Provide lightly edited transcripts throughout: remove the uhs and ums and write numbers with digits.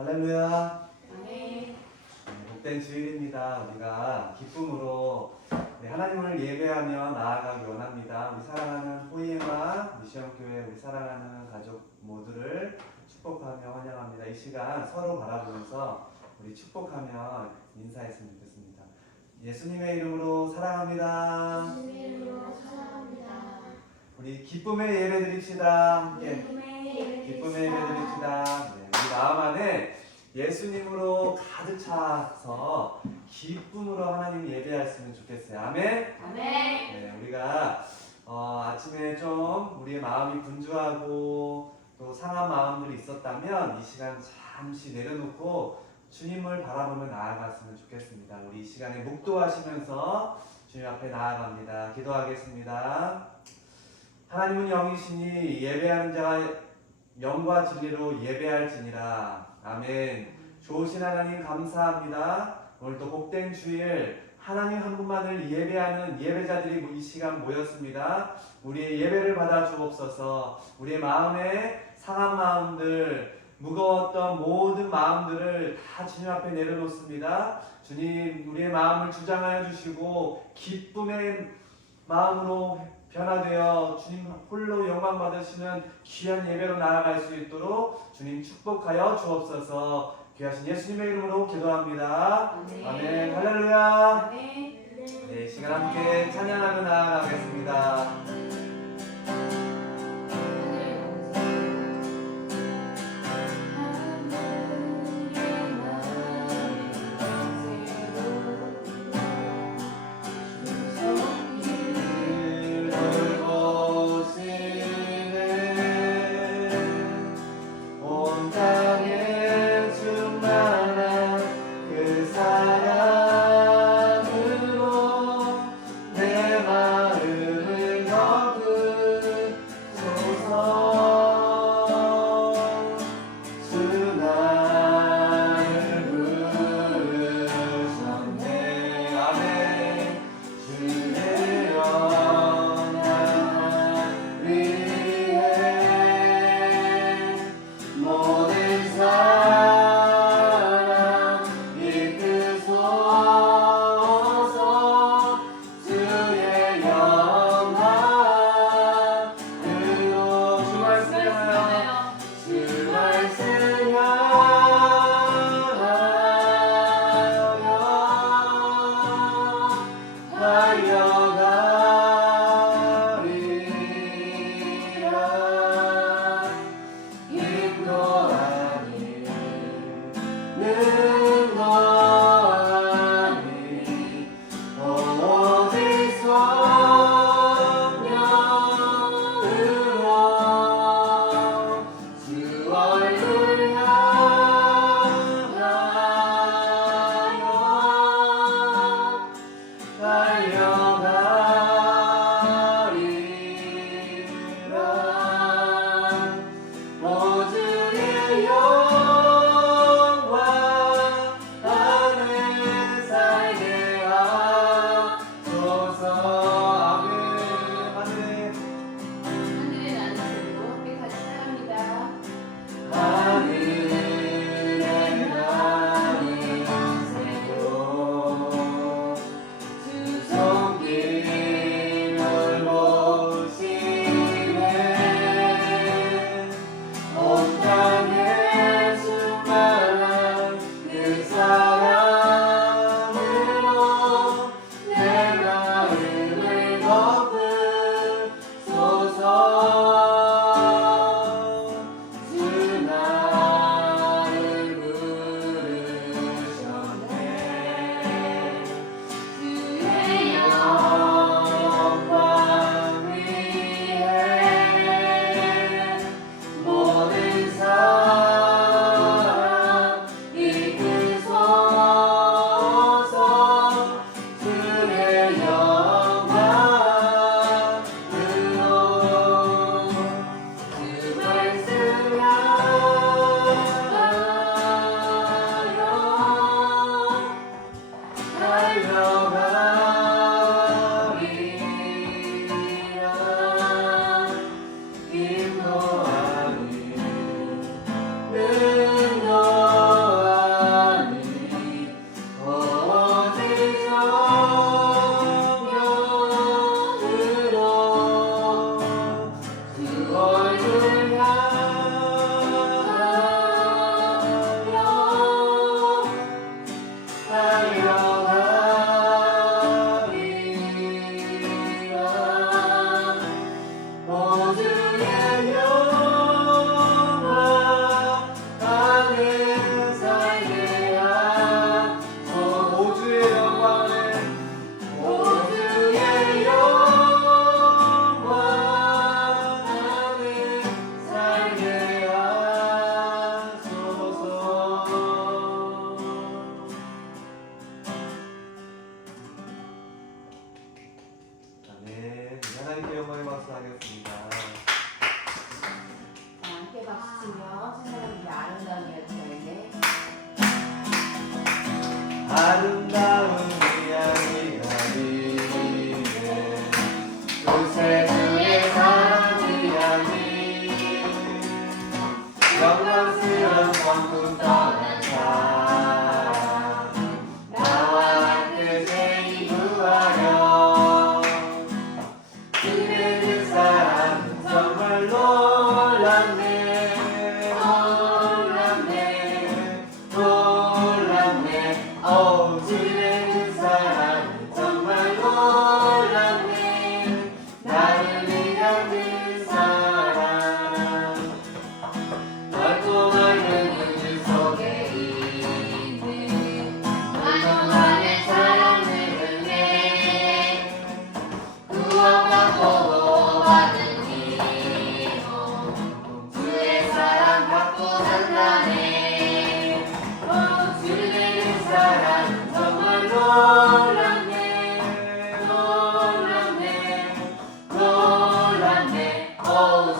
할렐루야. 아멘. 복된 주일입니다. 우리가 기쁨으로 하나님을 예배하며 나아가기 원합니다. 우리 사랑하는 호이엠마 미션교회 우리 사랑하는 가족 모두를 축복하며 환영합니다. 이 시간 서로 바라보면서 우리 축복하며 인사했으면 좋겠습니다. 예수님의 이름으로 사랑합니다. 예수님의 이름으로 사랑합니다. 우리 기쁨의 예배 드립시다. 함께 기쁨의 예배 드립시다. 우리 마음 안에 예수님으로 가득 차서 기쁨으로 하나님 예배했으면 좋겠어요. 아멘. 아멘. 네, 우리가 아침에 좀 우리의 마음이 분주하고 또 상한 마음들이 있었다면 이 시간 잠시 내려놓고 주님을 바라보며 나아갔으면 좋겠습니다. 우리 이 시간에 묵도하시면서 주님 앞에 나아갑니다. 기도하겠습니다. 하나님은 영이시니 예배하는 자가 영과 진리로 예배할지니라. 아멘. 좋으신 하나님 감사합니다. 오늘도 복된 주일 하나님 한 분만을 예배하는 예배자들이 이 시간 모였습니다. 우리의 예배를 받아 주옵소서. 우리의 마음에 상한 마음들, 무거웠던 모든 마음들을 다 주님 앞에 내려놓습니다. 주님, 우리의 마음을 주장하여 주시고 기쁨의 마음으로 변화되어 주님 홀로 영광 받으시는 귀한 예배로 나아갈 수 있도록 주님 축복하여 주옵소서. 귀하신 예수님의 이름으로 기도합니다. 아멘. 아멘. 할렐루야. 아멘. 네, 시간 함께 찬양하며 나아가겠습니다. 주의 영광 나는 살리라. 오 주의 영광을 오 주의 영광 나는 살리라 소서. 아멘. 하나님께 영광의 박수 하겠습니다. 자, 함께 박수 치며 찬양합니다. 아름다운 이야기가인데 아름다운 이야기가 있네. 구세주의 사랑 이야기 영광스러운 천국 떠난 사랑 나와 함께 제인구하여 그대 그 사랑은 정말 놀랍네. 놀랍네 놀랍네. 주의 그 사랑은 정말 놀랍네. 나를 위한 그 사랑 넓고 넓은 우주 속에 있는 만원만의 사랑을 흘려 구원받고 보호받은 이모 주의 사랑 받고 산다네. 주의 그 사랑은 정말 놀랍네. 놀랍네 놀랍네.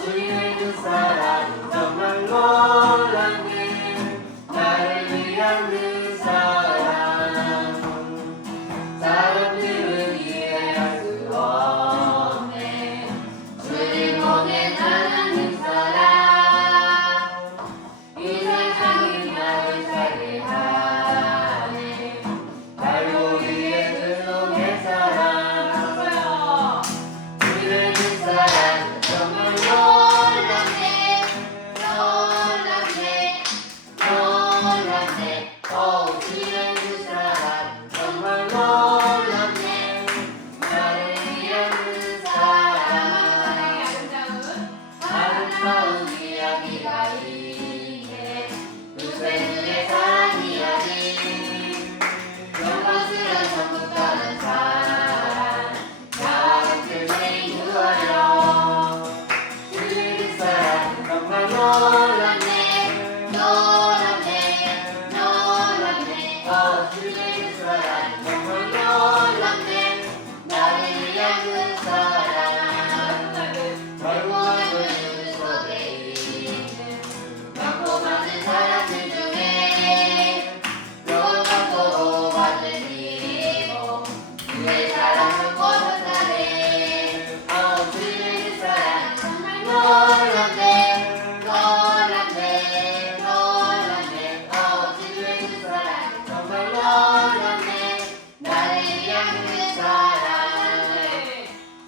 주의 그 사랑은 정말 놀랍네. 나를 위한 그 사랑 사람들은 이해할 수 없네. 주를 보낸 하나님 사랑 이 세상이 나를 살게 하네. 갈보리의 그 손의 사랑 주의 그 사랑은 정말 놀랍네. 놀랍네 놀랍네. 주의 그 사랑은 정말 놀랍네. 나를 위한 그 사랑 아름다운 이야기가 있네. 구세주의 사랑 이야기 영광스러운 천국 떠난 사랑 나와 함께 제인구하여 주의 그 사랑은 정말 놀랍네. 놀랍네 놀랍네. 주의 그 사랑은 정말 놀랍네. 나를 위한 그 사랑 넓고 넓은 우주 속에 있는 많고 많은 사람들 중에 구원받고 보호받은 이모 주의 사랑 받고 산다네. 주의 그 사랑은 정말 놀랍네. 놀랍네 놀랍네. 주의 그 사랑은 정말 놀랍네. 나를 위한 그 사랑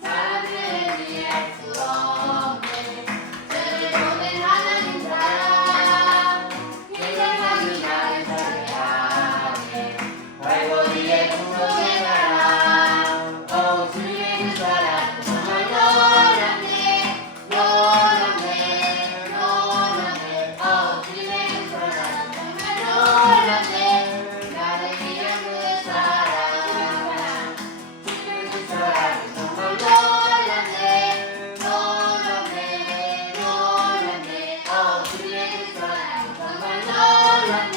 사람들은 이해할 수 없네. 주를 보낸 하나님 사랑 이 세상이 나를 살게 하네. 갈보리의 풍속의 사랑 주의 그 사랑은 정말 놀랍네. 놀랍네 놀랍네. 주의 그 사랑은 정말 놀랍네. 나를 위한 그 사랑 주의 그 사랑은 정말 놀랍네. 놀랍네 놀랍네. 주의 그 사랑은 정말 놀랍네.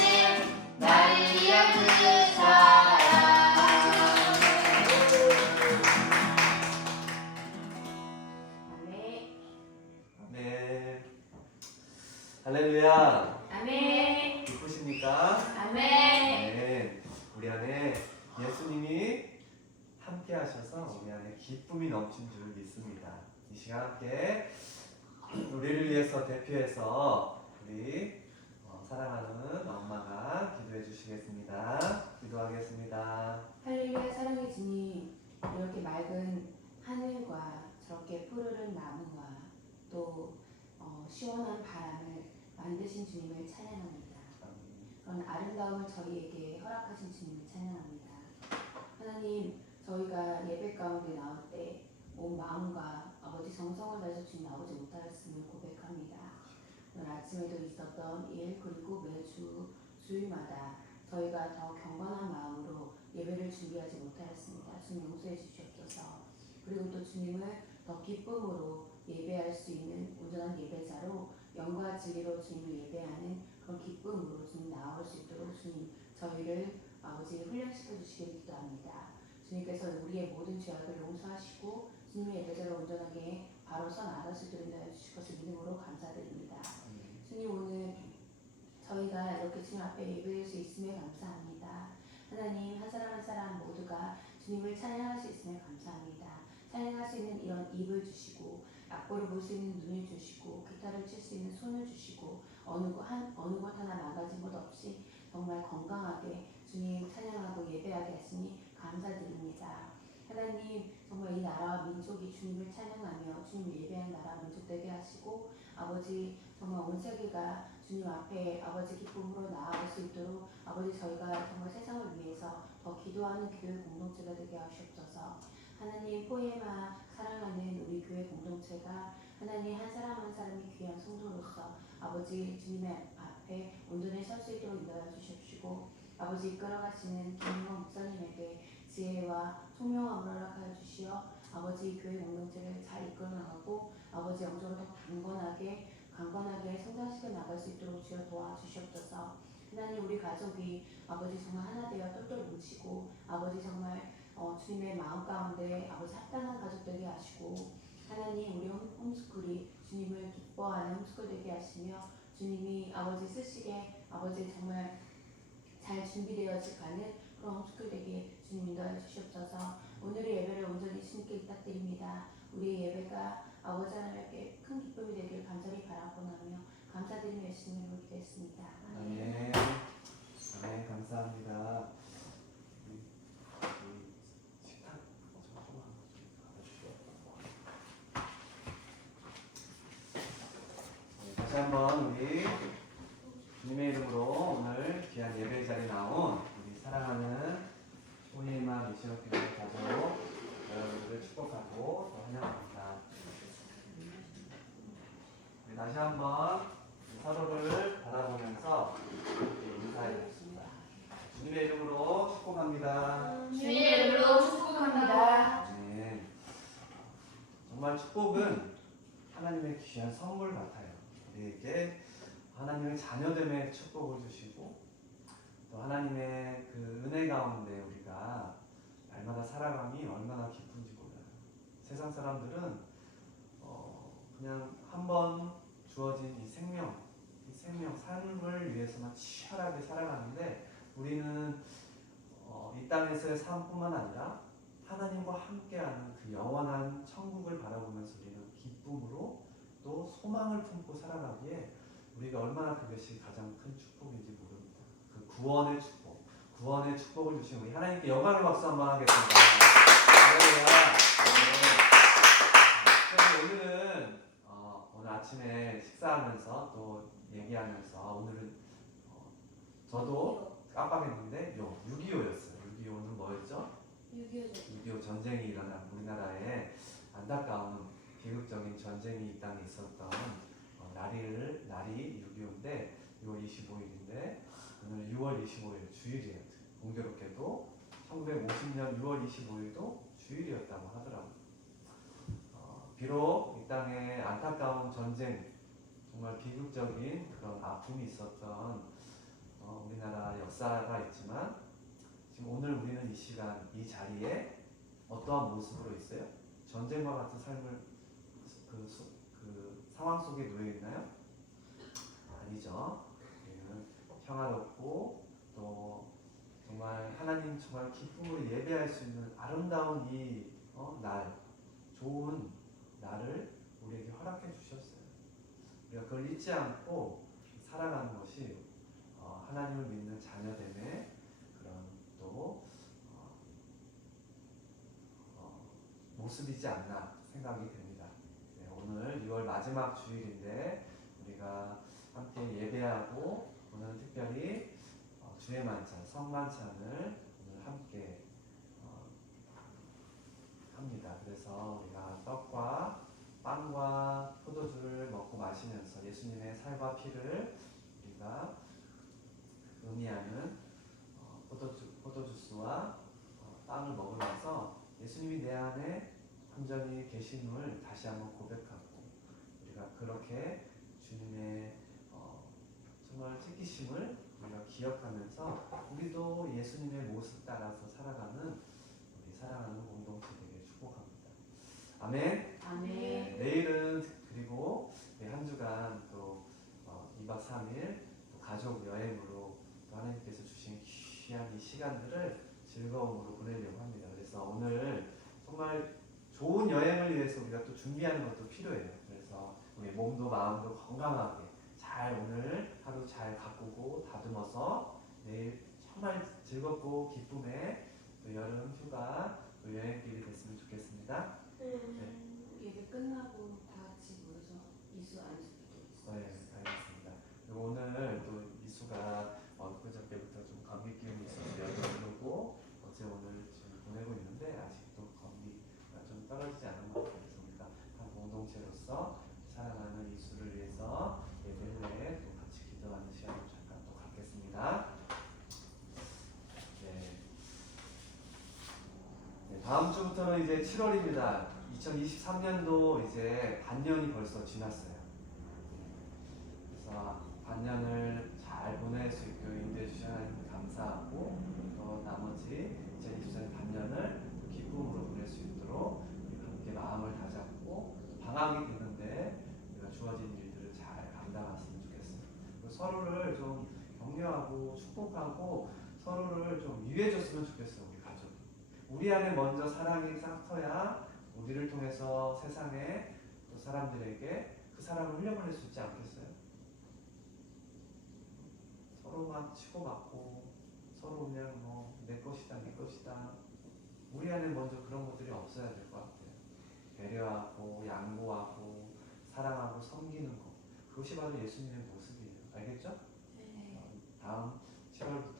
나를 위한 그 사랑. 아멘. 네. 할렐루야. 아멘. 기쁘십니까? 아멘. 네. 우리 안에 예수님이 함께 하셔서 우리 안에 기쁨이 넘친 줄 믿습니다. 이 시간 함께 우리를 위해서 대표해서 우리 사랑하는 엄마가 기도해 주시겠습니다. 기도하겠습니다. 할렐루야. 사랑의 주님, 이렇게 맑은 하늘과 저렇게 푸르른 나무와 또 시원한 바람을 만드신 주님을 찬양합니다. 그런 아름다움을 저희에게 허락하신 주님을 찬양합니다. 하나님, 저희가 예배 가운데 나올 때 온 마음과 아버지 정성을 다해서 주님 나오지 못하였음을 고백합니다. 오늘 아침에도 있었던 일 그리고 매주 주일마다 저희가 더 경건한 마음으로 예배를 준비하지 못하였습니다. 주님 용서해 주시옵소서. 그리고 또 주님을 더 기쁨으로 예배할 수 있는 온전한 예배자로 영과 진리로 주님을 예배하는 그런 기쁨으로 주님 나아올 수 있도록 주님 저희를 아버지 훈련시켜 주시기를 기도합니다. 주님께서 우리의 모든 죄악을 용서하시고 주님의 예배자로 온전하게 바로 서 나아갈 수 있도록 인도해 주실 것을 믿음으로 감사드립니다. 주님 오늘 저희가 이렇게 주님 앞에 예배할 수 있음에 감사합니다. 하나님 한 사람 한 사람 모두가 주님을 찬양할 수 있음에 감사합니다. 찬양할 수 있는 이런 입을 주시고 악보를 볼 수 있는 눈을 주시고 기타를 칠 수 있는 손을 주시고 어느 것 하나 망가진 것 없이 정말 건강하게 주님 찬양하고 예배하게 하시니 감사드립니다. 하나님 정말 이 나라와 민족이 주님을 찬양하며 주님을 예배한 나라 민족 되게 하시고 아버지 정말 온 세계가 주님 앞에 아버지 기쁨으로 나아갈 수 있도록 아버지 저희가 정말 세상을 위해서 더 기도하는 교회 공동체가 되게 하시옵소서. 하나님 포에마 사랑하는 우리 교회 공동체가 하나님 한 사람 한 사람이 귀한 성도로서 아버지 주님의 앞에 온전히 설 수 있도록 인도해 주십시고 아버지 이끌어가시는 김용원 목사님에게 지혜와 총명함을 허락하여 주시어 아버지 교회 공동체를 잘 이끌어나가고 아버지 영적으로 더 강건하게 성장시켜 나갈 수 있도록 주여 도와주시옵소서. 하나님 우리 가족이 아버지 정말 하나 되어 똘똘 뭉치고 아버지 정말 주님의 마음 가운데 아버지 합당한 가족 되게 하시고 하나님 우리 홈스쿨이 주님을 기뻐하는 홈스쿨 되게 하시며 주님이 아버지 쓰시게 아버지 정말 잘 준비되어지 가는 그런 홈스쿨 되게 주님 인도해 주시옵소서. 오늘의 예배를 온전히 주님께 부탁드립니다. 우리의 예배가 아버지 하나님께 큰 기쁨이 되길 간절히 바라고 나며 감사드리며 예수님을 기도했습니다. 아멘. 아멘. 감사합니다. 식탁 조금 다시 한번 우리 주님의 이름으로 오늘 귀한 예배 자리에 나온 우리 사랑하는 포에마 미션교회 가족 여러분들을 축복하고 또 환영합니다. 우리 다시 한번 서로를 바라보면서 인사해보겠습니다. 주님의 이름으로 축복합니다. 주님의 이름으로 축복합니다. 네. 정말 축복은 하나님의 귀한 선물 같아요. 우리에게 하나님의 자녀됨의 축복을 주시고 또 하나님의 그 은혜 가운데 우리가 날마다 살아감이 얼마나 기쁜지 몰라요. 세상 사람들은 그냥 한번 주어진 이 생명 삶을 위해서만 치열하게 살아가는데 우리는 이 땅에서의 삶뿐만 아니라 하나님과 함께하는 그 영원한 천국을 바라보면서 우리는 기쁨으로 또 소망을 품고 살아가기에 우리가 얼마나 그것이 가장 큰 축복인지 모릅니다. 그 구원의 축복을 주신 우리 하나님께 영광의 박수 한번 하겠습니다. 할렐루야. 오늘은 오늘 아침에 식사하면서 또 얘기하면서 오늘은 저도 깜빡했는데 6.25였어요. 6.25는 뭐였죠? 6.25 전쟁이 일어난 우리나라에 안타까운 비극적인 전쟁이 이 땅에 있었던 날이 6.25인데 6월 25일인데 오늘 6월 25일 주일이에요. 공교롭게도 1950년 6월 25일도 주일이었다고 하더라고요. 비록 이 땅에 안타까운 전쟁 정말 비극적인 그런 아픔이 있었던 우리나라 역사가 있지만 지금 오늘 우리는 이 시간 이 자리에 어떠한 모습으로 있어요? 전쟁과 같은 삶을 그 상황 속에 놓여 있나요? 아니죠. 우리는 평화롭고 또 정말 하나님 정말 기쁨으로 예배할 수 있는 아름다운 이 좋은 날을 우리에게 허락해 주셨어요. 우리가 그걸 잊지 않고 살아가는 것이 하나님을 믿는 자녀됨의 그런 또 모습이지 않나 생각이 됩니다. 네, 오늘 6월 마지막 주일인데 우리가 함께 예배하고 오늘 특별히 주의 만찬, 성만찬을 오늘 함께 합니다. 그래서 우리가 떡과 빵과 포도주를 먹고 마시면서 예수님의 살과 피를 우리가 의미하는 포도주스와 빵을 먹으면서 예수님이 내 안에 온전히 계심을 다시 한번 고백하고 우리가 그렇게 주님의 정말 챙기심을 우리가 기억하면서 우리도 예수님의 모습 따라서 살아가는 우리 사랑하는 공동체 되게 축복합니다. 아멘. 아멘. 내일은 그리고 한 주간 또 2박 3일 또 가족 여행으로 또 하나님께서 주신 귀한 이 시간들을 즐거움으로 보내려고 합니다. 그래서 오늘 정말 좋은 여행을 위해서 우리가 또 준비하는 것도 필요해요. 그래서 우리 몸도 마음도 건강하게 잘 오늘 하루 잘 가꾸고 다듬어서 내일 정말 즐겁고 기쁨의 또 여름 휴가 또 여행길이 됐으면 좋겠습니다. 예배 끝나고 다 같이 모여서 이수 안수 기도했어요. 네, 알겠습니다. 그리고 오늘 또 이수가 엊그저께부터 좀 감기 기운이 있어서 열이 오르고 어제 오늘 지금 보내고 있는데 아직도 감기가 좀 떨어지지 않은 것 같아요. 그래서 우리가 한 공동체로서 사랑하는 이수를 위해서 예배 후에 또 같이 기도하는 시간을 잠깐 또 갖겠습니다. 네. 네, 다음 주부터는 이제 7월입니다. 2023년도 이제 반년이 벌써 지났어요. 그래서 반년을 잘 보낼 수 있도록 인도해 주신 하나님 감사하고 또 나머지 2024년 반년을 기쁨으로 보낼 수 있도록 우리가 함께 마음을 다잡고 방학이 되는데 우리가 주어진 일들을 잘 감당했으면 좋겠어요. 그리고 서로를 좀 격려하고 축복하고 서로를 좀 위해줬으면 좋겠어요. 우리 가족. 우리 안에 먼저 사랑이 싹터야 우리를 통해서 세상에 또 사람들에게 그 사랑을 흘려보낼 수 있지 않겠어요? 서로 막 치고받고 서로 그냥 뭐 내 것이다 네 것이다 우리 안에 먼저 그런 것들이 없어야 될 것 같아요. 배려하고 양보하고 사랑하고 섬기는 것 그것이 바로 예수님의 모습이에요. 알겠죠? 네. 다음 7월부터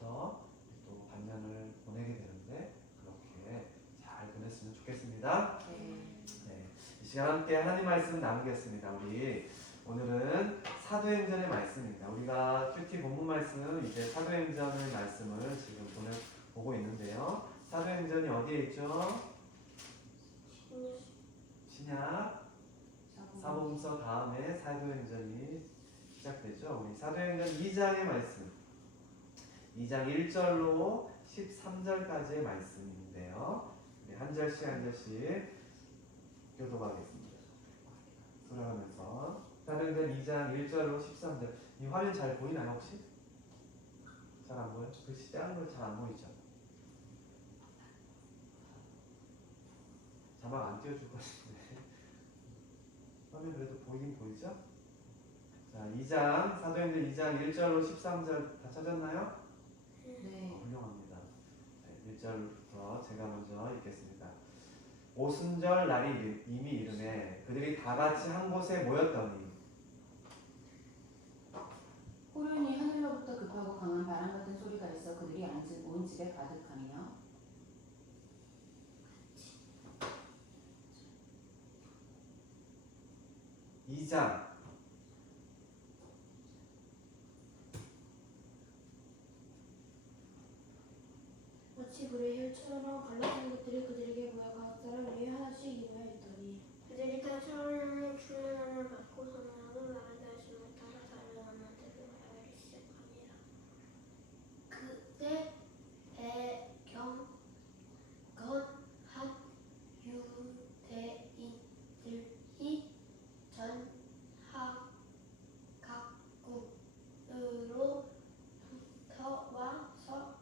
또 반년을 보내게 되는데 그렇게 잘 보냈으면 좋겠습니다. 네. 네, 이 시간 함께 하나님 말씀 나누겠습니다. 우리 오늘은 사도행전의 말씀입니다. 우리가 큐티 본문 말씀 이제 사도행전의 말씀을 지금 보고 있는데요. 사도행전이 어디에 있죠? 신약 사복음서 다음에 사도행전이 시작되죠. 우리 사도행전 2장의 말씀 2장 1절로 13절까지의 말씀인데요. 한 절씩 한 절씩 교독하겠습니다. 돌아가면서 사도행전 2장 1절로 13절 이 화면 잘 보이나요 혹시? 잘 안 보여요? 글씨 작은 걸 잘 안 보이죠? 자막 안 띄워줄 것 같은데 화면 그래도 보이긴 보이죠? 자 2장 사도행전 2장 1절로 13절 다 찾았나요? 네. 훌륭합니다. 네, 1절부터 제가 먼저 읽겠습니다. 오순절 날이 이미 이르매 그들이 다 같이 한 곳에 모였더니 호련히 하늘로부터 급하고 강한 바람 같은 소리가 있어 그들이 앉은 온 집에 가득하며 2장 마치 불의 혈처럼 갈라진 것들이 그들에게 모여 각 사람 위에 하나씩 임하였더니 그들이 다 서로는 충만함을 받고 선언하고 말을 다하지 못하라 다른 언어들을 말하기 시작하니라. 그때 배경건 한 유대인들이 전하 각국으로 흩어와서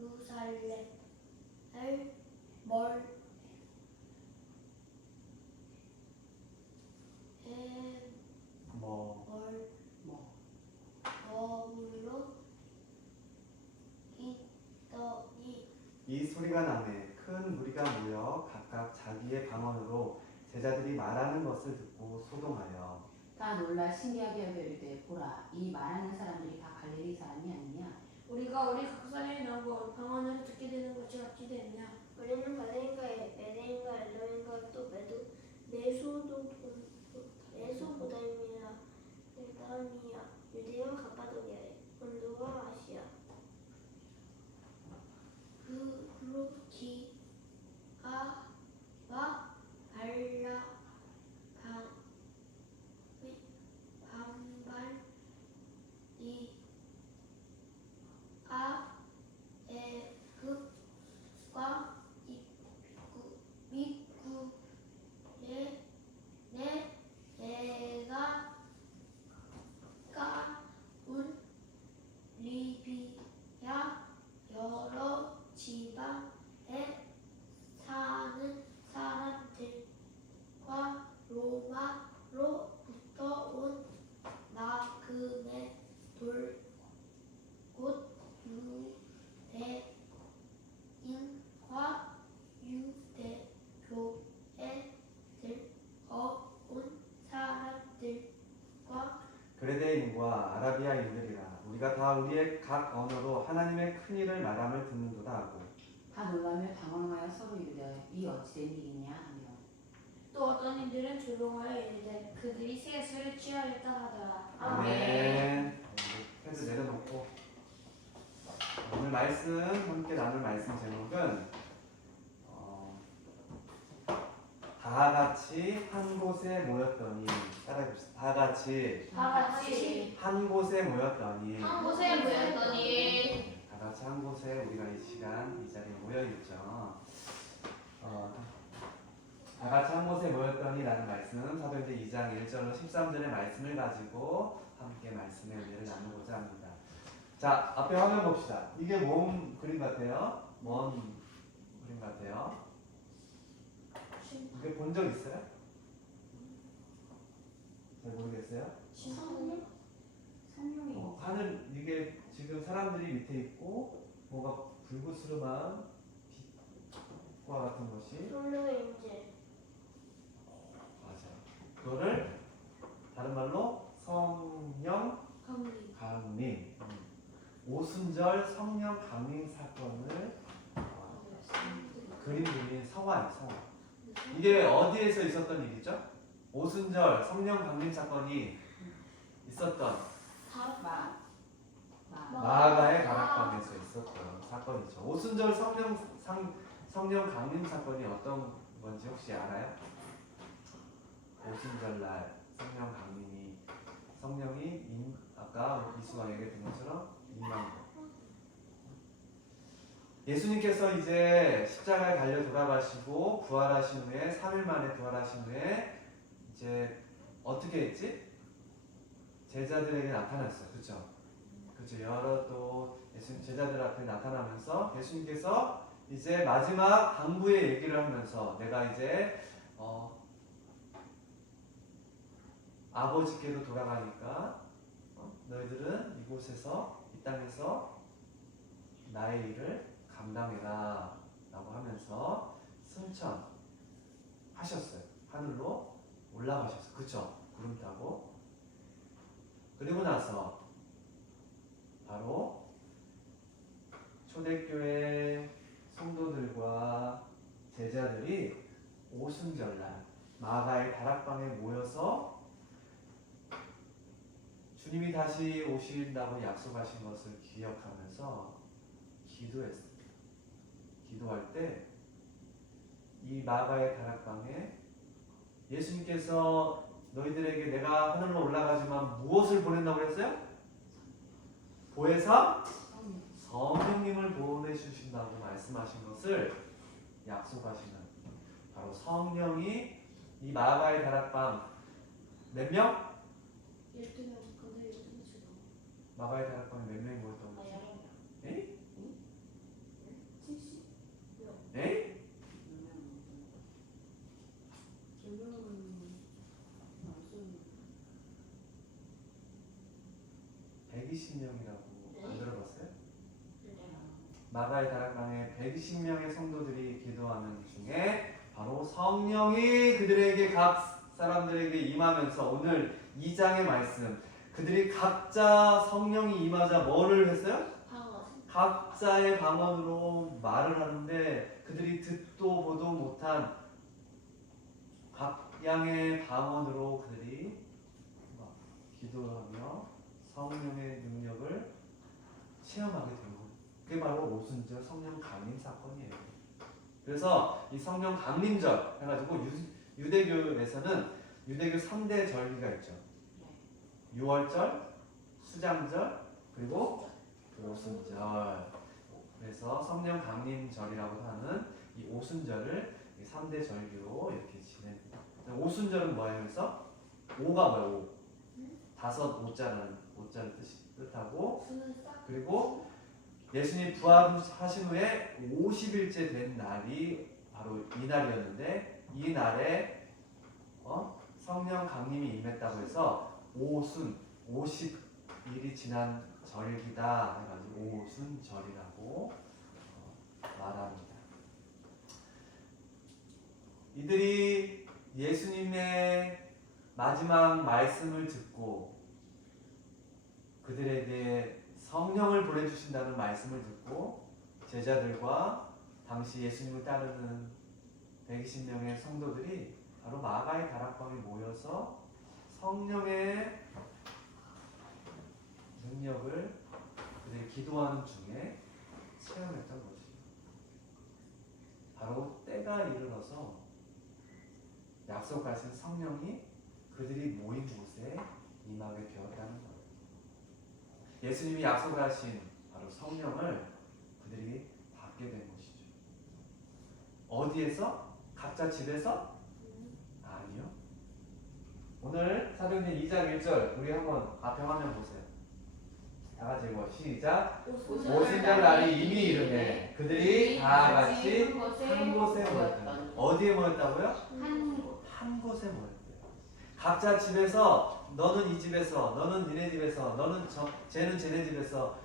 예루살렘을 머물러 있더니 이 소리가 나매 큰 무리가 모여 각각 자기의 방언으로 제자들이 말하는 것을 듣고 소동하여 다 놀라 신기하게 여겨 이르되 보라 이 말하는 사람들이 다 갈릴리 사람이 아니냐 우리가 우리 각사에 나고 방언을 듣게 되는 것이 어찌 됐냐. 우리는 바레인과 메레인과 엘로인과 또 메소보다미아, 유대와 가파도기아, 본도와 아시아, 그루기아와 애굽과 미국에 내가 까운 리비아 여러 지방에 사는 사람들과 로마로부터 온 나그네 돌곧 유대인과 유대교회들어 온 사람들과 그레데인과 아라비아인들이라 우리가 다 우리의 각 언어로 하나님의 큰 일을 말함을 듣는도다 하고 다 놀라며 당황하여 서로 이르되 이 어찌된 일이냐 하며 또 어떤 이들은 조롱하여 이르되 그들이 새 술을 취하였다 하더라. 아멘. 패드 내려놓고 오늘 말씀 함께 나눌 말씀 제목은 다 같이 한 곳에 모였더니 따라해봅시다. 다 같이 한 곳에 모였더니 한 곳에 모였더니 다 같이 한 곳에 우리가 이 시간 이 자리에 모여 있죠. 다 같이 한 곳에 모였더니 라는 말씀은 사도행전 2장 1절로 13절의 말씀을 가지고 함께 말씀의 의미를 나누고자 합니다. 자, 앞에 화면 봅시다. 이게 뭔 그림 같아요? 뭔 그림 같아요? 이게 본 적 있어요? 잘 모르겠어요? 성령이 하늘 이게 지금 사람들이 밑에 있고 뭐가 불구스름한 빛과 같은 것이 성령의 임재. 맞아요. 그거를 다른 말로 성령 강림, 오순절 성령 강림 사건을 그림 그린 성화예요. 성화. 이게 어디에서 있었던 일이죠? 오순절 성령 강림 사건이 있었던 마가의 다락방에서 있었던 사건이죠. 오순절 성령 강림 사건이 어떤 건지 혹시 알아요? 오순절 날 성령 강림이 성령이 아까 이수가 얘기했던 것처럼 임한 것. 예수님께서 이제 십자가에 달려 돌아가시고 부활하신 후에 3일 만에 부활하신 후에 이제 어떻게 했지? 제자들에게 나타났어요. 그렇죠? 그렇죠. 여러 또 예수님 제자들 앞에 나타나면서 예수님께서 이제 마지막 당부의 얘기를 하면서 내가 이제 아버지께로 돌아가니까 너희들은 이곳에서 이 땅에서 나의 일을 감당해라 라고 하면서 승천하셨어요. 하늘로 올라가셨어요. 그쵸? 구름 타고. 그리고 나서 바로 초대교회 성도들과 제자들이 오순절날 마가의 다락방에 모여서 주님이 다시 오신다고 약속하신 것을 기억하면서 기도했어요. 기도할 때 이 마가의 다락방에 예수님께서 너희들에게 내가 하늘로 올라가지만 무엇을 보낸다고 했어요? 보혜사 성령님을 보내주신다고 말씀하신 것을 약속하시는 바로 성령이 이 마가의 다락방 몇 명? 12명. 근데 12명 지금. 마가의 다락방에 몇 명이 모였다고 그랬죠? 에이? 70명. 에이? 120명이라고 안 들어봤어요? 마가의 다락방에 120명의 성도들이 기도하는 중에 바로 성령이 그들에게 각 사람들에게 임하면서 오늘 2장의 말씀 그들이 각자 성령이 임하자 뭐를 했어요? 각자의 방언으로 말을 하는데 그들이 듣도 보도 못한 각양의 방언으로 그들이 기도하며 성령의 능력을 체험하게 된 거예요. 그게 바로 오순절 성령 강림 사건이에요. 그래서 이 성령 강림절 해가지고 유대교에서는 유대교 3대 절기가 있죠. 유월절, 수장절, 그리고 오순절. 그래서 성령 강림절이라고 하는 이 오순절을 3대 절기로 이렇게 지냅니다. 오순절은 뭐예요? 그래서 오가 뭐예요? 오. 다섯 오자라는 오자를 뜻하고, 그리고 예수님 부활하신 후에 50일째 된 날이 바로 이 날이었는데, 이 날에 성령 강림이 임했다고 해서 오순 50일이 지난 절기다 해가지고 오순절이라고 말합니다. 이들이 예수님의 마지막 말씀을 듣고 그들에게 성령을 보내주신다는 말씀을 듣고 제자들과 당시 예수님을 따르는 120명의 성도들이 바로 마가의 다락방에 모여서 성령의 능력을 그들이 기도하는 중에 체험했던 것이죠. 바로 때가 이르러서 약속하신 성령이 그들이 모인 곳에 임하게 되었다는 거예요. 예수님이 약속하신 바로 성령을 그들이 받게 된 것이죠. 어디에서? 각자 집에서? 아니요. 오늘 사도행전 2장 1절 우리 한번 앞에 화면 보세요. 다 같이 읽어. 시작. 오순절 날이 이미 이르매 그들이 다 같이 한 곳에 모였다. 어디에 모였다고요? 한 곳에 모였대요. 각자 집에서, 너는 이 집에서, 너는 니네 집에서, 너는 쟤는 쟤네 집에서,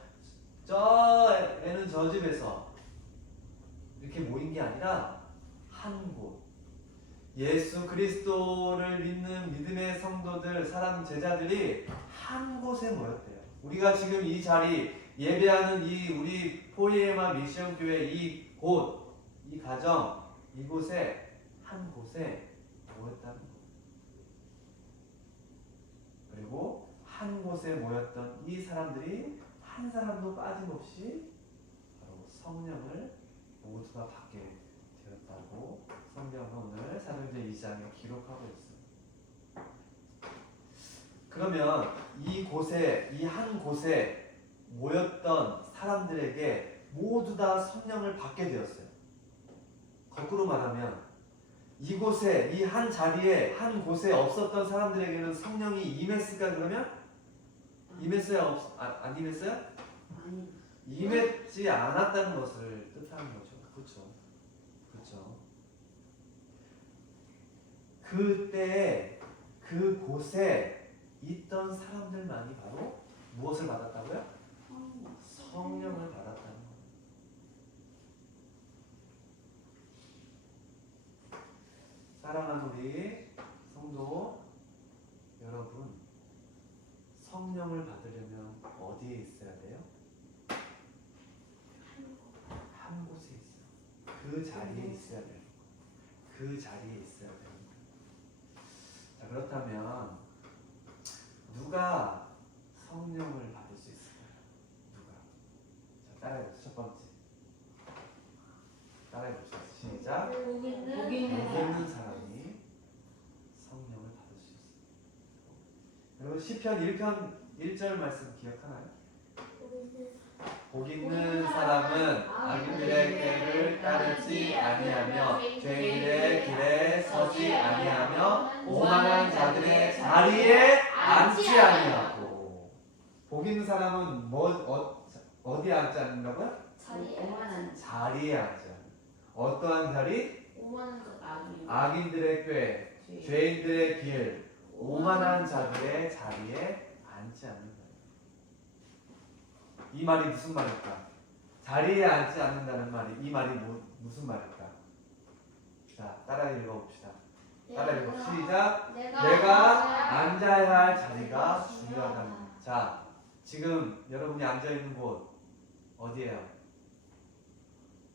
저 애는 저 집에서 이렇게 모인 게 아니라 한 곳. 예수 그리스도를 믿는 믿음의 성도들, 사랑 제자들이 한 곳에 모였대요. 우리가 지금 이 자리 예배하는 이 우리 포이에마 미션 교회 이 곳, 이 가정, 이곳에 한 곳에 모였다는 것. 그리고 한 곳에 모였던 이 사람들이 한 사람도 빠짐없이 바로 성령을 모두가 받게 되었다고 성경은 오늘 사도행전 2장에 기록하고 있어요. 그러면 이곳에, 이 한 곳에 모였던 사람들에게 모두 다 성령을 받게 되었어요. 거꾸로 말하면 이곳에, 이 한 자리에, 한 곳에 없었던 사람들에게는 성령이 임했을까? 그러면? 임했어요? 안 임했어요? 임했지 않았다는 것을 뜻하는 거죠. 그렇죠? 그렇죠? 그때 그곳에 있던 사람들만이 바로 무엇을 받았다고요? 성령을 받았다는 거예요. 사랑하는 우리 성도 여러분, 성령을 받으려면 어디에 있어야 돼요? 한 곳에 있어요. 그 자리에 있어야 돼요. 그 자리에 있어야 됩니다. 자, 그렇다면 누가 성령을 받을 수 있을까요? 누가? 자, 따라해보세요. 첫 번째. 따라해봅시다. 시작. 복 있는 사람이 성령을 받을 수 있습니다. 여러분 시편 1편 1절 말씀 기억하나요? 복 있는 사람은 악인들의 꾀를 따르지 아니하며 죄인들의 길에 서지 아니하며 오만한 자들의 자리에 앉지 아니하고. 복 있는 사람은 어디에 앉지 않는다고요? 자리에 앉지 않는. 어떠한 자리? 악인들의 꾀, 죄인들의 길, 오만한 자들의 자리에 앉지 않는다. 이 말이 무슨 말일까? 자리에 앉지 않는다는 말이, 이 말이 무슨 말일까? 자, 따라 읽어봅시다. 따라 읽어. 시작. 내가 앉아야 할 자리가 중요하다. 자, 지금 여러분이 앉아있는 곳 어디예요?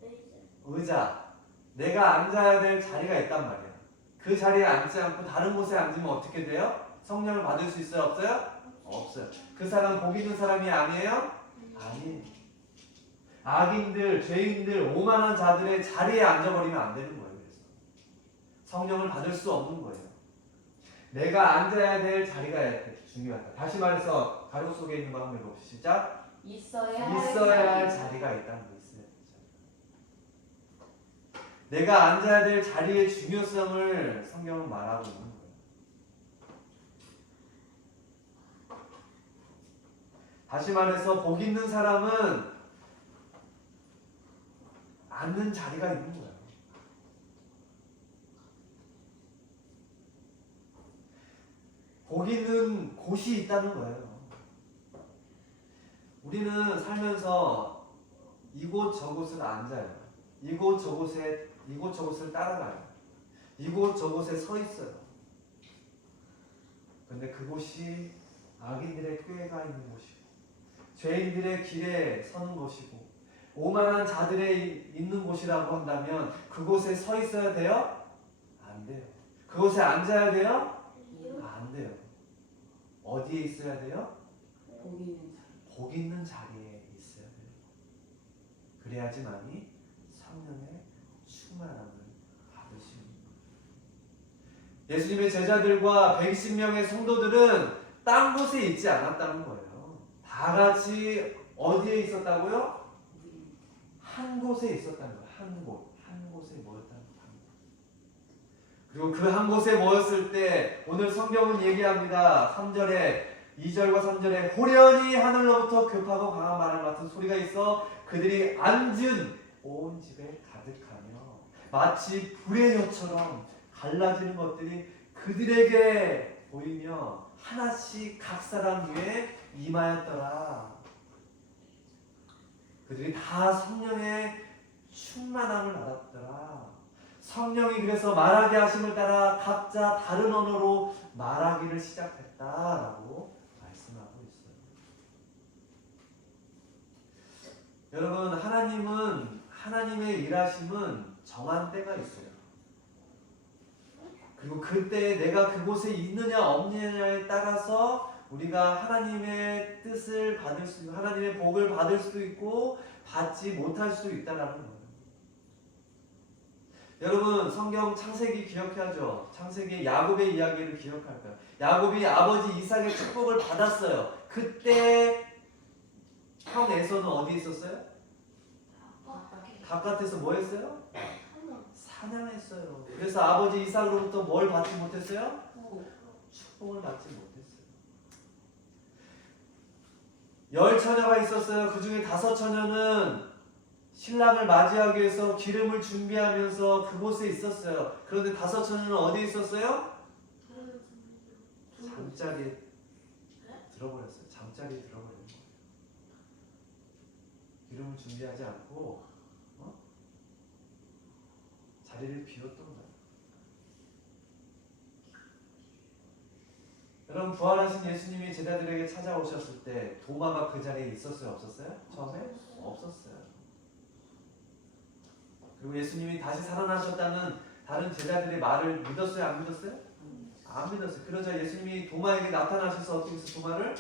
레이저. 의자. 내가 앉아야 될 자리가 있단 말이야. 그 자리에 앉지 않고 다른 곳에 앉으면 어떻게 돼요? 성령을 받을 수 있어요? 없어요? 없어요. 그 사람 복 있는 사람이 아니에요? 아니에요. 악인들, 죄인들, 오만한 자들의 자리에 앉아버리면 안 되는 거예요. 그래서 성령을 받을 수 없는 거예요. 내가 앉아야 될 자리가 중요하다. 다시 말해서 가로 속에 있는 거 한번 해봅시다. 시작. 있어야 할 자리가 있다는 거 있어요. 내가 앉아야 될 자리의 중요성을 성경은 말하고 있는 거예요. 다시 말해서 복 있는 사람은 앉는 자리가 있는 거예요. 복 있는 곳이 있다는 거예요. 우리는 살면서 이곳 저곳을 앉아요. 이곳 저곳을 따라가요. 이곳 저곳에 서 있어요. 근데 그곳이 악인들의 꾀가 있는 곳이고, 죄인들의 길에 서는 곳이고, 오만한 자들의 있는 곳이라고 한다면 그곳에 서 있어야 돼요? 안 돼요. 그곳에 앉아야 돼요? 안 돼요. 어디에 있어야 돼요? 복 있는 자리. 복 있는 자리에 있어야 돼요. 그래야지만이 성령의 충만함을 받으시는 거예요. 예수님의 제자들과 120명의 성도들은 딴 곳에 있지 않았다는 거예요. 다 같이 어디에 있었다고요? 한 곳에 있었다는 거예요. 한 곳에 모였다는 거예요. 그리고 그 한 곳에 모였을 때 오늘 성경은 얘기합니다. 3절에 2절과 3절에 호련히 하늘로부터 급하고 강한 바람 같은 소리가 있어 그들이 앉은 온 집에 가득하며 마치 불의 혀처럼 갈라지는 것들이 그들에게 보이며 하나씩 각 사람 위에 임하였더라. 그들이 다 성령의 충만함을 받았더라. 성령이 그래서 말하게 하심을 따라 각자 다른 언어로 말하기를 시작했다라고 말씀하고 있어요. 여러분, 하나님의 일하심은 정한 때가 있어요. 그리고 그때 내가 그곳에 있느냐 없느냐에 따라서 우리가 하나님의 뜻을 받을 수 있고 하나님의 복을 받을 수도 있고 받지 못할 수도 있다는 거예요. 여러분, 성경 창세기 기억하죠? 창세기 야곱의 이야기를 기억할 거예요. 야곱이 아버지 이삭의 축복을 받았어요. 그때 형 에서는 어디 있었어요? 바깥에서 뭐 했어요? 사냥했어요. 그래서 아버지 이삭으로부터 뭘 받지 못했어요? 축복을 받지 못했어요. 10처녀가 있었어요. 그 중에 5처녀는 신랑을 맞이하기 위해서 기름을 준비하면서 그곳에 있었어요. 그런데 5처녀는 어디에 있었어요? 잠자리에 들어버렸어요. 잠자리에 들어버린 거예요. 기름을 준비하지 않고 자리를 비웠던 거예요. 여러분, 부활하신 예수님이 제자들에게 찾아오셨을 때 도마가 그 자리에 있었어요? 없었어요? 처음에? 없었어요. 그리고 예수님이 다시 살아나셨다는 다른 제자들의 말을 믿었어요? 안 믿었어요? 안 믿었어요. 그러자 예수님이 도마에게 나타나셔서 어떻게 해서 도마를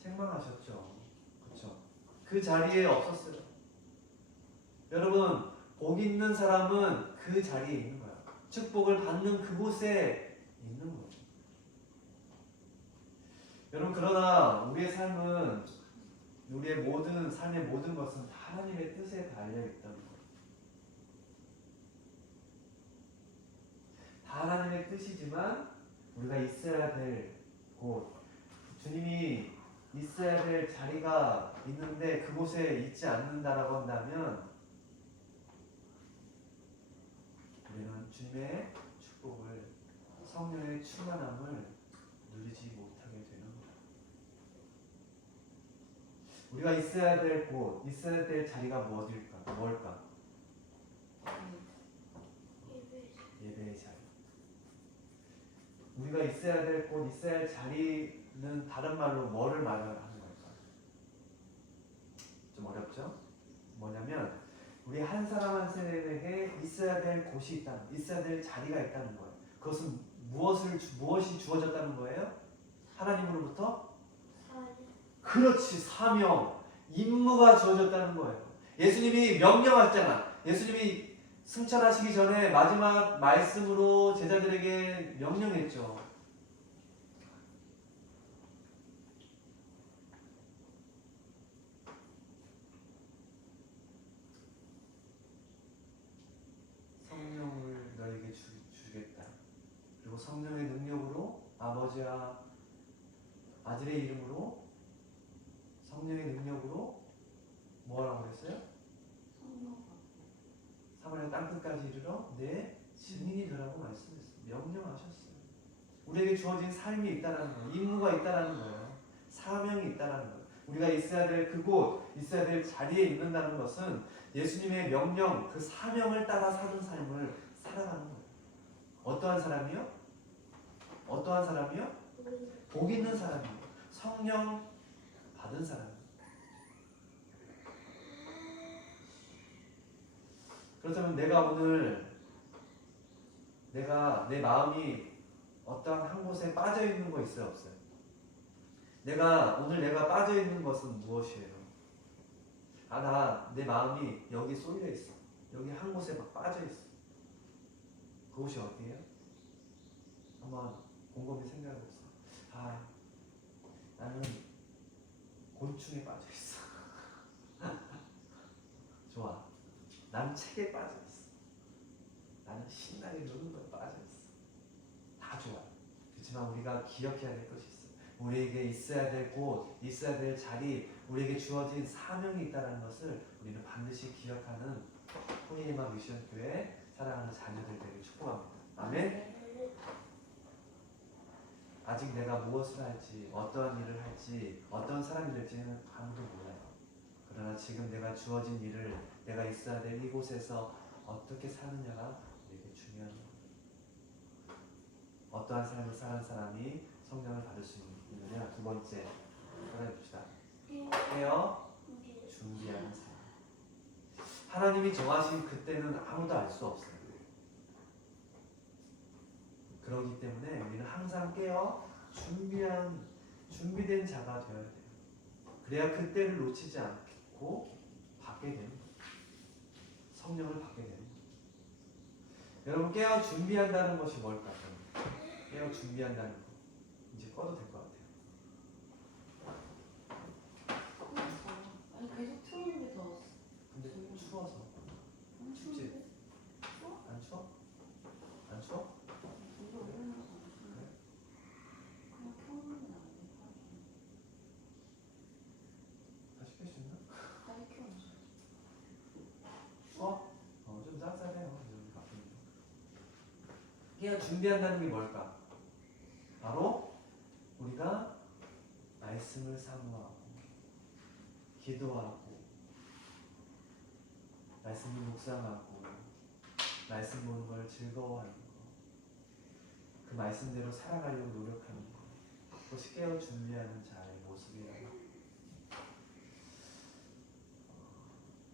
책망하셨죠. 그렇죠? 그 자리에 없었어요. 여러분, 복 있는 사람은 그 자리에 있는 거야. 축복을 받는 그곳에 있는 거예요. 여러분, 그러나 우리의 삶은 우리의 모든 삶의 모든 것은 다 하나님의 뜻에 달려 있다는 거예요. 다 하나님의 뜻이지만 우리가 있어야 될 곳, 주님이 있어야 될 자리가 있는데 그곳에 있지 않는다라고 한다면 우리는 주님의 축복을, 성령의 충만함을 누리지 못하게 되는 거예요. 우리가 있어야 될 곳, 있어야 될 자리가 뭘까? 예배의 자리. 우리가 있어야 될 곳, 있어야 할 자리는 다른 말로 뭐를 말하는 걸까? 좀 좀 어렵죠? 뭐냐면 우리 한 사람 한 사람에게 있어야 될 곳이 있어야 될 자리가 있다는 거예요. 그것은 무엇이 주어졌다는 거예요? 하나님으로부터? 그렇지, 사명, 임무가 주어졌다는 거예요. 예수님이 명령하셨잖아. 예수님이 승천하시기 전에 마지막 말씀으로 제자들에게 명령했죠. 성령을 너에게 주겠다. 그리고 성령의 능력으로 아버지와 아들의 이름으로 성령의 능력으로 뭐하라고 그랬어요? 사마리아 땅끝까지 이르러 내 증인이 되라고 말씀했어요. 명령하셨어요. 우리에게 주어진 삶이 있다라는 거예요. 임무가 있다라는 거예요. 사명이 있다라는 거예요. 우리가 있어야 될 그곳, 있어야 될 자리에 있는다는 것은 예수님의 명령, 그 사명을 따라 사는 삶을 살아가는 거예요. 어떠한 사람이요? 어떠한 사람이요? 복 있는 사람이요. 성령 받은 사람이요. 그렇다면 내가 오늘 내 마음이 어떤 한 곳에 빠져 있는 거 있어요, 없어요? 오늘 내가 빠져 있는 것은 무엇이에요? 내 마음이 여기 쏠려 있어. 여기 한 곳에 막 빠져 있어. 그곳이 어디예요? 한번 곰곰이 생각해 보세요. 나는 곤충에 빠져 있어. 좋아. 나는 책에 빠져 있어. 나는 신나게 노는 거에 빠져 있어. 다 좋아. 그렇지만 우리가 기억해야 될 것이 있어. 우리에게 있어야 될 곳, 있어야 될 자리, 우리에게 주어진 사명이 있다는 것을 우리는 반드시 기억하는 포니에마 미션교회 사랑하는 자녀들 되길 축복합니다. 아멘. 아직 내가 무엇을 할지, 어떠한 일을 할지, 어떤 사람이 될지는 아무도 몰라요. 그러나 지금 내가 주어진 일을 내가 있어야 될 이곳에서 어떻게 사느냐가 우리에게 중요한 거예요. 어떠한 삶을 사는 사람이 성령을 받을 수 있느냐. 두 번째, 따라해봅시다. 깨어 준비하는 사람. 하나님이 정하신 그때는 아무도 알 수 없어요. 그렇기 때문에 우리는 항상 깨어 준비된 자가 되어야 돼요. 그래야 그때를 놓치지 않고 받게 되는 거예요. 성령을 받게 되는 거예요. 여러분, 깨어 준비한다는 것이 뭘까요? 깨어 준비한다는 거. 이제 꺼도 될 것 같아요. 아니 계속 틀어놓는 게 더. 근데 추워서. 춥지? 안 추워? 안 추워? 다시 켤 수 있나? 추워? 좀 쌀쌀해요. 깨어 준비한다는 게 뭘까? 바로 우리가 말씀을 사모하고 기도하고 말씀을 묵상하고 말씀 보는 걸 즐거워하는 거, 그 말씀대로 살아가려고 노력하는 거, 그것이 깨어 준비하는 자의 모습이라고.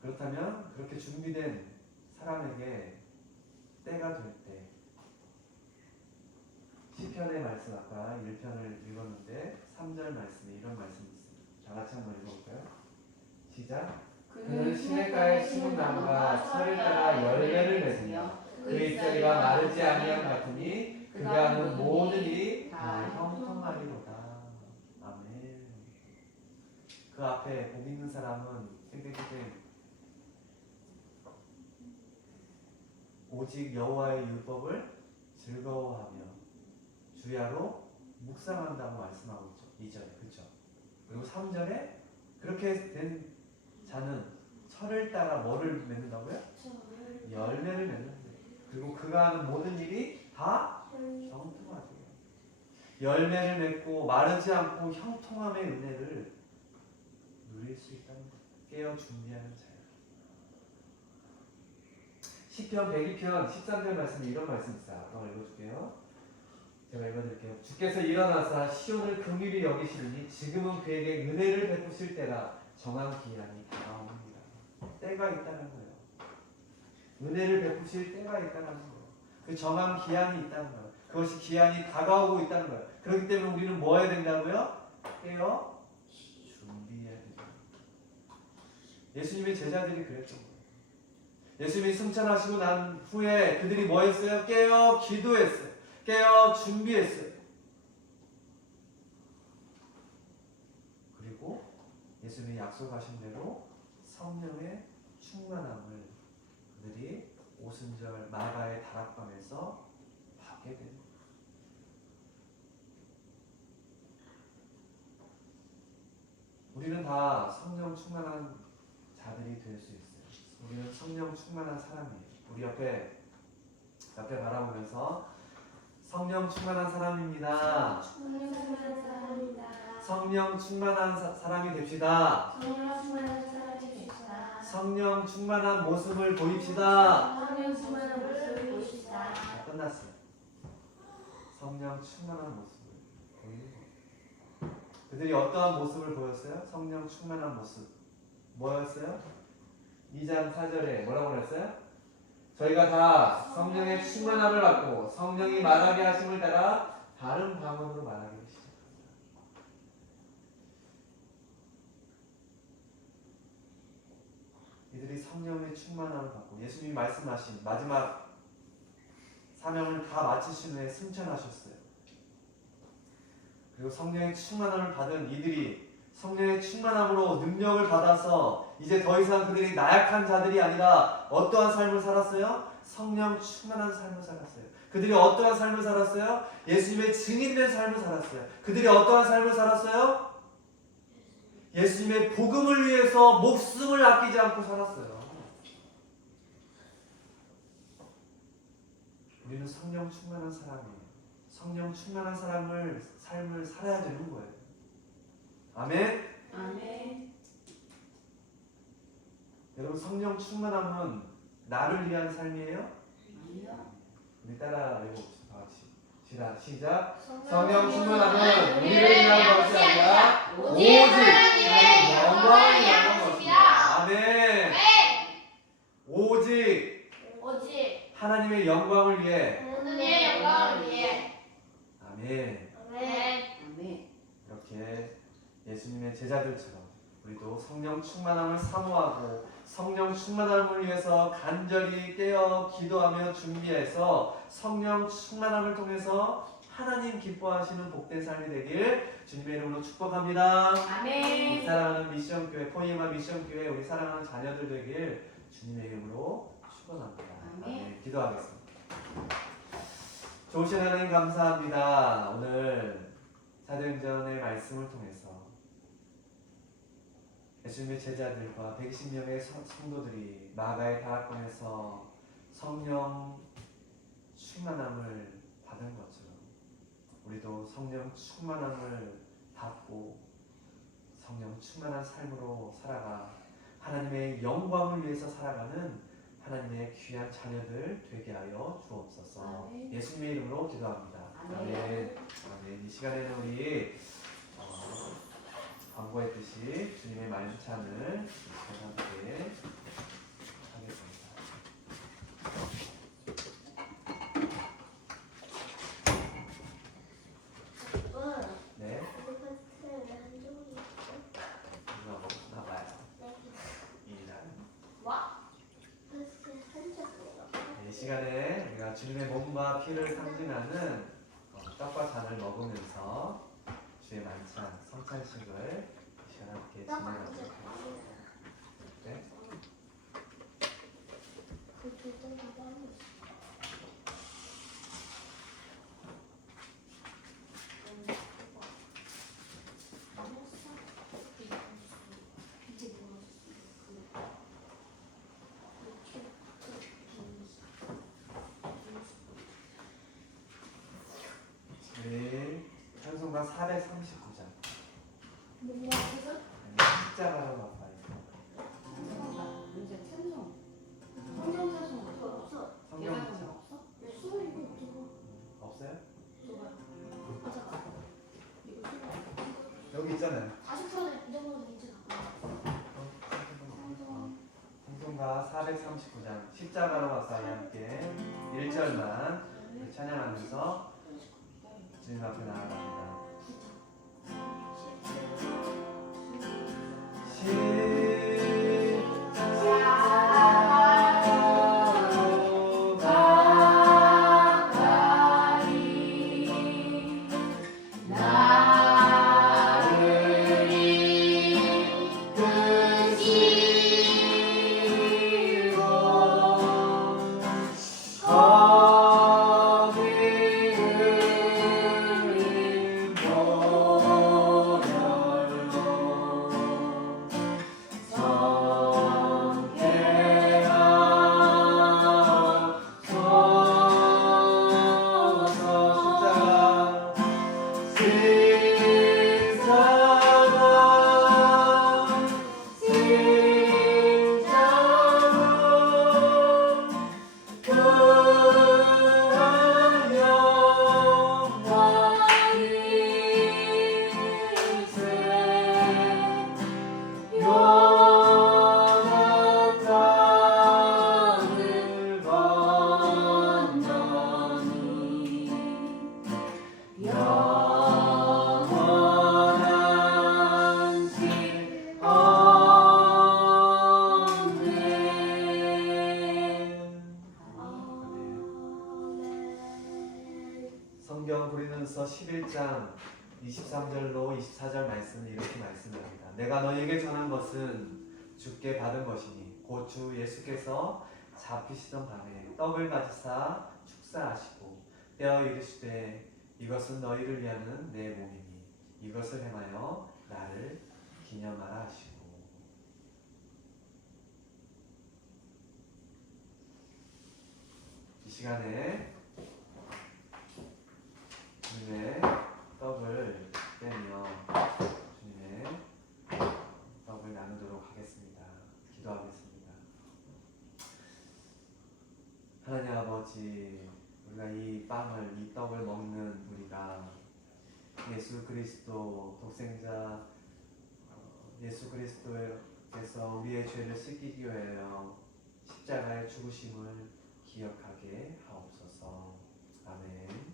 그렇다면 그렇게 준비된 사람에게 때가 될 때, 시편의 말씀, 아까 1편을 읽었는데 3절 말씀에 이런 말씀이 있습니다. 다 같이 한번 읽어볼까요? 시작. 그는 시냇가에 심은 나무가 철을 따라 열매를 맺으며 그 잎사귀가 마르지 아니함 같으니 그가 하는 모든 일이 다 형통하리로다. 아멘. 그 앞에 복 있는 사람은 오직 여호와의 율법을 즐거워하며 주야로 묵상한다고 말씀하고 있죠. 2절에. 그렇죠? 그리고 3절에 그렇게 된 자는 철을 따라 뭐를 맺는다고요? 열매를 맺는데. 그리고 그가 하는 모든 일이 다 형통하죠. 열매를 맺고 마르지 않고 형통함의 은혜를 누릴 수 있다는 것. 깨어 준비하는 자예요. 시편 102편 13절 말씀에 이런 말씀 있어요. 한번 읽어줄게요. 제가 읽어드릴게요. 주께서 일어나사 시온을 긍휼히 여기시니 지금은 그에게 은혜를 베푸실 때라. 정한 기한이 다가옵니다. 때가 있다는 거예요. 은혜를 베푸실 때가 있다는 거예요. 그 정한 기한이 있다는 거예요. 그것이 기한이 다가오고 있다는 거예요. 그렇기 때문에 우리는 뭐 해야 된다고요? 깨어 준비해야 된다. 예수님의 제자들이 그랬던 거예요. 예수님이 승천하시고 난 후에 그들이 뭐 했어요? 깨어 기도했어요. 깨어 준비했어요. 그리고 예수님이 약속하신 대로 성령의 충만함을 그들이 오순절 마가의 다락방에서 받게 됩니다. 우리는 다 성령 충만한 자들이 될 수 있어요. 우리는 성령 충만한 사람이에요. 우리 옆에 바라보면서 성령 충만한 사람입니다. 성령 충만한 사람입니다. 성령 충만한 사람이 됩시다. 성령 충만한 사람이 됩시다. 성령 충만한 모습을 보입시다. 성령 충만한 모습을 보십시다. 다 끝났어요. 성령 충만한 모습을 보이는 거예요. 그들이 어떠한 모습을 보였어요? 성령 충만한 모습. 뭐였어요? 2장 4절에 뭐라고 그랬어요? 저희가 다 성령의 충만함을 받고 성령이 말하게 하심을 따라 다른 방언으로 말하기 시작합니다. 이들이 성령의 충만함을 받고 예수님이 말씀하신 마지막 사명을 다 마치신 후에 승천하셨어요. 그리고 성령의 충만함을 받은 이들이 성령의 충만함으로 능력을 받아서 이제 더 이상 그들이 나약한 자들이 아니라 어떠한 삶을 살았어요? 성령 충만한 삶을 살았어요. 그들이 어떠한 삶을 살았어요? 예수님의 증인된 삶을 살았어요. 그들이 어떠한 삶을 살았어요? 예수님의 복음을 위해서 목숨을 아끼지 않고 살았어요. 우리는 성령 충만한 사람이에요. 성령 충만한 삶을 살아야 되는 거예요. 아멘. 아멘. 여러분 성령 충만함은 나를 위한 삶이에요? 아니요. 우리 따라 읽어봅시다. 다 같이. 시작. 성령 충만함은 우리를 위한 것이 아니라 오직 하나님의 영광을 위한 것입니다. 아멘. 오직 하나님의 영광을 위해. 아멘. 아멘. 이렇게 예수님의 제자들처럼 우리도 성령 충만함을 사모하고 성령 충만함을 위해서 간절히 깨어 기도하며 준비해서 성령 충만함을 통해서 하나님 기뻐하시는 복된 삶이 되길 주님의 이름으로 축복합니다. 아멘. 우리 사랑하는 미션교회 포이마 미션교회 우리 사랑하는 자녀들 되길 주님의 이름으로 축원합니다. 아멘. 기도하겠습니다. 좋으신 하나님 감사합니다. 오늘 사도행전의 말씀을 통해서 예수님의 제자들과 120명의 성도들이 마가의 다락방에서 성령 충만함을 받은 것처럼 우리도 성령 충만함을 받고 성령 충만한 삶으로 살아가 하나님의 영광을 위해서 살아가는 하나님의 귀한 자녀들 되게 하여 주옵소서. 아멘. 예수님의 이름으로 기도합니다. 아멘. 아멘. 이 시간에는 우리 광고했듯이 주님의 만찬을 함께 하겠습니다. 네, 이거 나봐요. 이 시간에 우리가 주님의 몸과 피를 상징하는 떡과 잔을 먹으면서 주의 만찬, 성찬식을 이 시간 함께 진행하도록 하겠습니다. 네? 네, 찬송가 439장. 십자가로 나와요. 이제 찬송. 성경 사진 없어. 성경 예배가 참 없어? 수업 이거 없어. 없어요? 누가? 아 잠깐. 이거 필요 없어. 여기 있잖아요. 40%는 이 정도는 괜찮아. 십자가로 가까이 함께 1절만 찬양하면서 주님 앞에 나아갑니다. 십자가로 가까이 나를 이끄시고 거기 흘린 보혈로 성경 고린도서 11장 23절로 24절 말씀을 이렇게 말씀합니다. 내가 너에게 전한 것은 주께 받은 것이니 곧 주 예수께서 잡히시던 밤에 떡을 가지사 축사하시고 떼어 이르시되 이것은 너희를 위하는 내 몸이니 이것을 행하여 나를 기념하라 하시고. 이 시간에 주님의 떡을 떼며 주님의 떡을 나누도록 하겠습니다. 기도하겠습니다. 하나님 아버지, 우리가 이 빵을, 이 떡을 먹는 우리가 예수 그리스도 독생자 예수 그리스도께서 우리의 죄를 씻기기 위하여 십자가의 죽으심을 기억하게 하옵소서. 아멘.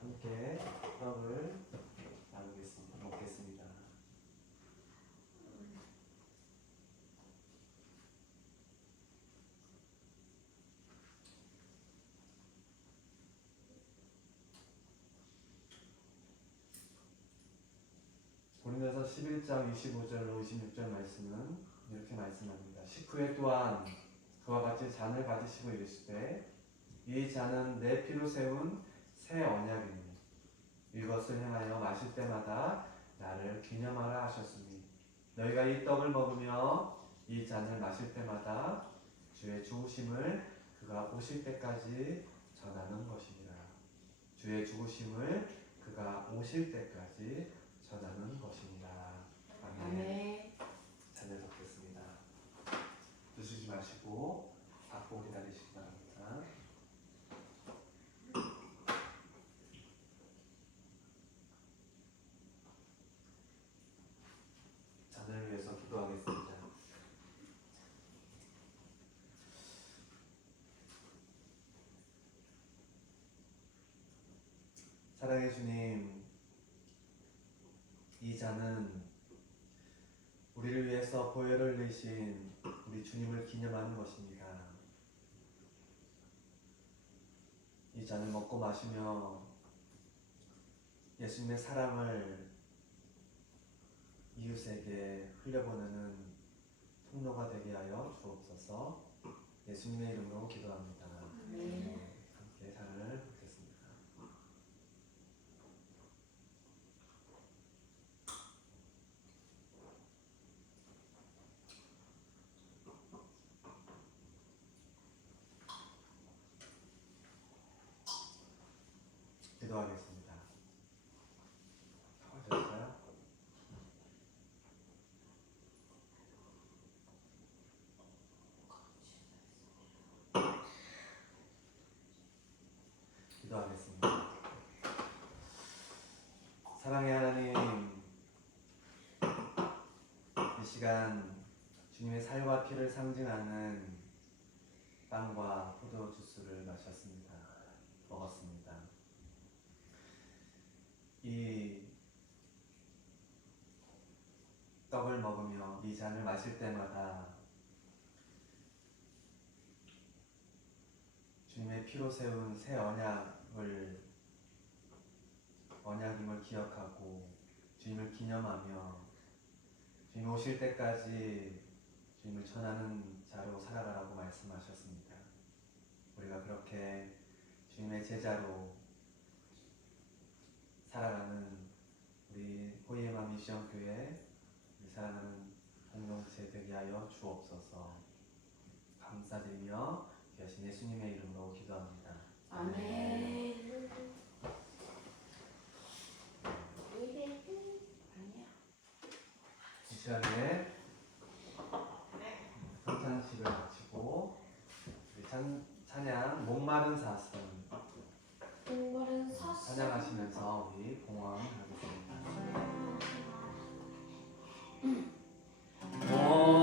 함께 떡을 먹겠습니다. 고린도서 11장 25절로 26절 말씀은 이렇게 말씀합니다. 식후에 또한 그와 같이 잔을 가지시고 이르시되 이 잔은 내 피로 세운 새 언약이니 이것을 행하여 마실 때마다 나를 기념하라 하셨으니 너희가 이 떡을 먹으며 이 잔을 마실 때마다 주의 죽으심을 그가 오실 때까지 전하는 것이니라. 주의 죽으심을 그가 오실 때까지 전하는 것이니라. 아멘. 잔을 덮겠습니다. 드시지 마시고 받고 기다리시기 바랍니다. 잔을 위해서 기도하겠습니다. 사랑의 주님, 이 잔은 우리를 위해서 보혈을 흘리신 우리 주님을 기념하는 것입니다. 이 잔을 먹고 마시며 예수님의 사랑을 이웃에게 흘려보내는 통로가 되게 하여 주옵소서. 예수님의 이름으로 기도합니다. 함께 잔을 뵙겠습니다. 사랑의 하나님, 이 시간 주님의 살과 피를 상징하는 빵과 포도 주스를 먹었습니다. 이 떡을 먹으며 이 잔을 마실 때마다 주님의 피로 세운 새 언약임을 기억하고 주님을 기념하며 주님 오실 때까지 주님을 전하는 자로 살아가라고 말씀하셨습니다. 우리가 그렇게 주님의 제자로 살아가는 우리 호이에마 미션 교회 사랑하는 공동체 되게 하여 주옵소서. 감사드리며 귀하신 예수님의 이름으로 기도합니다. 아멘. 이 시간에 성찬식을 마치고 우리 찬양 목마른 사슴 목마른 사슴 찬양하시면서 우리 봉헌하겠습니다.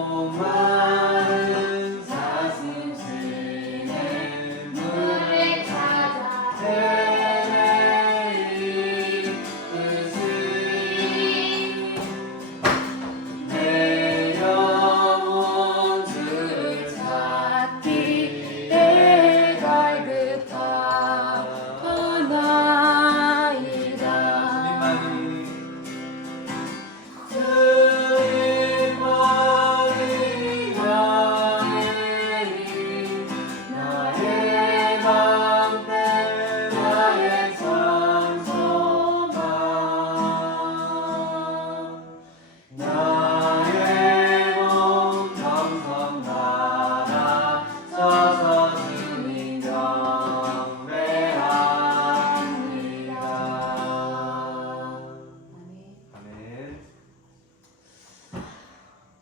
목마른 사슴 시냇 물을 찾아 헤매이 뜻이 내 영혼 주를 찾기에 갈급하나이다.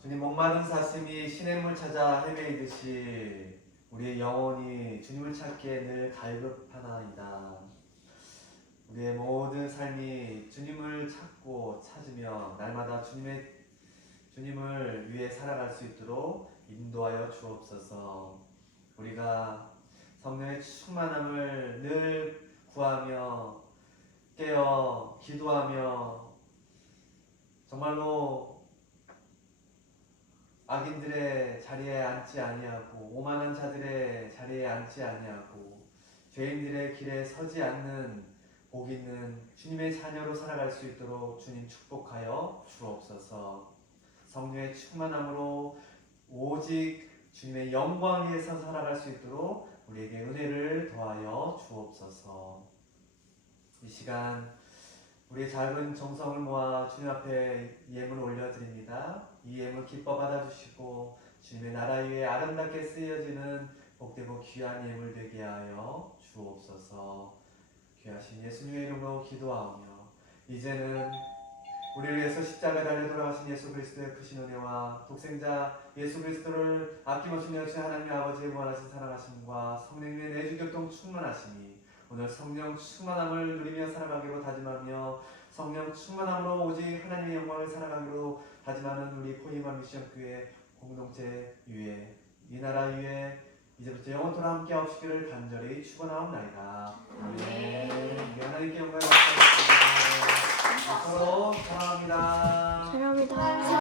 주님 목마른 사슴이 시냇물 찾아 헤매이듯이 우리의 영혼이 주님을 찾기에 늘 갈급하나이다. 우리의 모든 삶이 주님을 찾고 찾으며 날마다 주님을 위해 살아갈 수 있도록 인도하여 주옵소서. 우리가 성령의 충만함을 늘 구하며 깨어 기도하며 정말로 악인들의 자리에 앉지 아니하고 오만한 자들의 자리에 앉지 아니하고 죄인들의 길에 서지 않는 복 있는 주님의 자녀로 살아갈 수 있도록 주님 축복하여 주옵소서. 성령의 충만함으로 오직 주님의 영광 위에서 살아갈 수 있도록 우리에게 은혜를 더하여 주옵소서. 이 시간 우리의 작은 정성을 모아 주님 앞에 예물 올려드립니다. 이 예물 기뻐 받아주시고 주님의 나라 위에 아름답게 쓰여지는 복되고 귀한 예물 되게 하여 주옵소서. 귀하신 예수님의 이름으로 기도하오며 이제는 우리를 위해서 십자가에 달려 돌아가신 예수 그리스도의 크신 은혜와 독생자 예수 그리스도를 아낌없이 여기신 하나님의 아버지의 무한하신 사랑하심과 성령님의 내주교통 충만하심이 오늘 성령 충만함을 누리며 살아가기로 다짐하며 성령 충만함으로 오직 하나님의 영광을 살아가기로 다짐하는 우리 포이마 미션 교회 공동체 위에 이 나라 위에 이제부터 영원토록 함께 하시기를 간절히 축원하옵나이다. 아멘. 하나님께 영광을 받습니다. 서로 사랑합니다. 사랑합니다.